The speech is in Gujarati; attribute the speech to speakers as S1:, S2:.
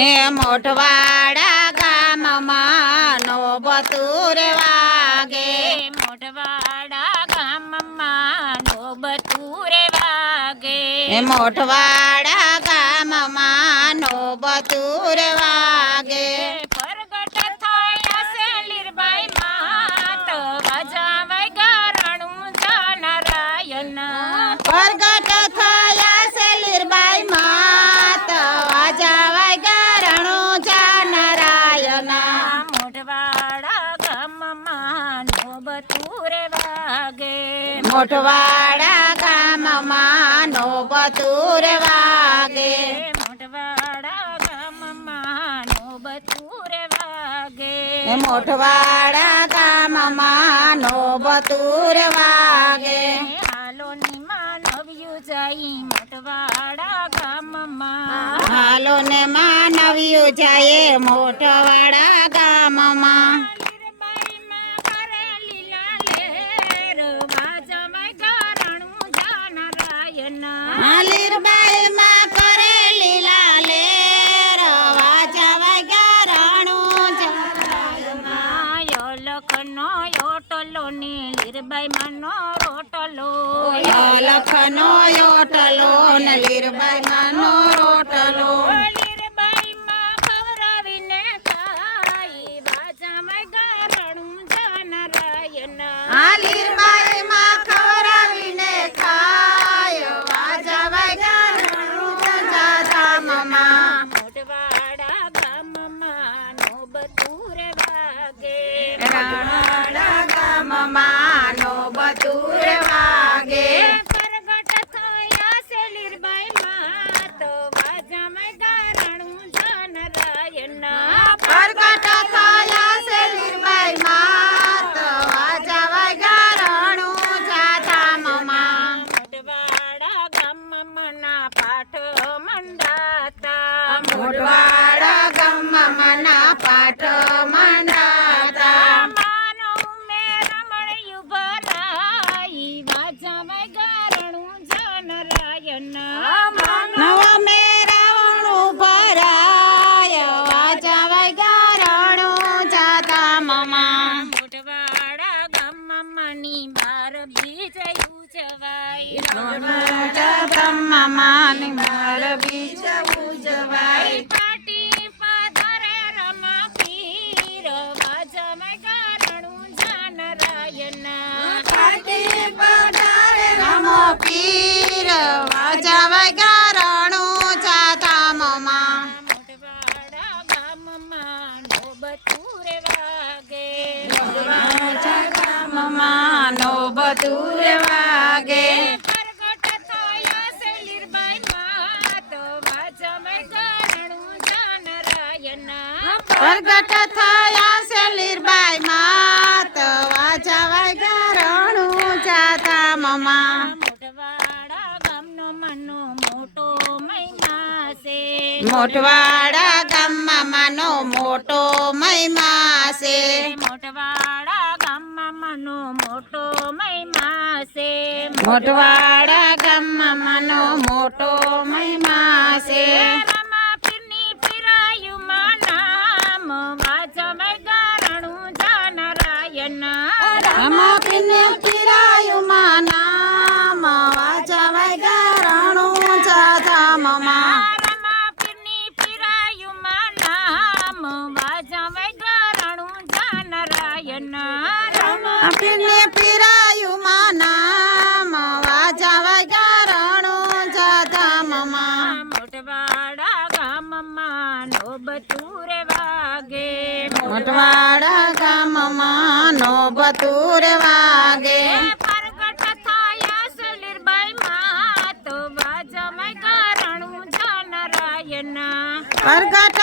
S1: એ મોઢવાડા ગામમાં નો બતુર વાગે.
S2: મોઢવાડા ગામમાં નો બતુરે વાગે
S1: એ મોઢવાડા ગામમાં નો બતુર વાગે.
S2: પ્રગટ થયા છે લીરબાઈ માત. વજાવાય ગારણું જાનરાયણ
S1: પ્રગટ
S2: મોઢવાડા ગામમાં નો બતુર વાગે.
S1: મોઠવાડા ગામમાં નો બતુરે વાગે એ મોઢવાડા ગામમાં નો બતુર વાગે.
S2: હાલો ની માનવ્યું જઈ મોટવાડા ગામમાં
S1: હાલો ને માનવ્યું જાય મોઢવાડા
S2: જાનરાયણ.
S1: લીરબાઈ માં કરેલી લાલેર વાજાવાય ગારણું જા
S2: આયો લખનો ઓટલો ને લીરબાઈમાંનો રોટલો
S1: લખનો યોટલો ને
S2: ค่ะ ઉજવાય પાટી પધારે રમા પીર વાજમાં ગારણું જાનરાયણ.
S1: પાટી પધારે રમો ગારણું
S2: ગામમાં નો વાગે
S1: જાધામમાં નો બતુર વાગે
S2: પ્રગટ થયા છે લીરબાઈમાં તો વાજમાં ગારણું જાનરાયણ.
S1: પ્રગટ થયા છે લીરબાઈ માત વાજાવાય ગારણું જાધામમાં
S2: મોઢવાડા ગામનો મનો મોટો મહિમા છે
S1: મોઢવાડા ગામમાં માનો મોટો મહિમા છે
S2: મોઢવાડા ગામમાં મનો મોટો મહિમા છે
S1: મોઢવાડા ગામમાં માનો મોટો મહિમા છે.
S2: રમા પીરની બતુરે વાગે
S1: મોટવાડા ગામમાં નો બતુર વાગે
S2: પ્રગટ થયા છે લીરબાઈમાં તો વાજવાય ગારણું જાનરાયણ.
S1: પ્રગટ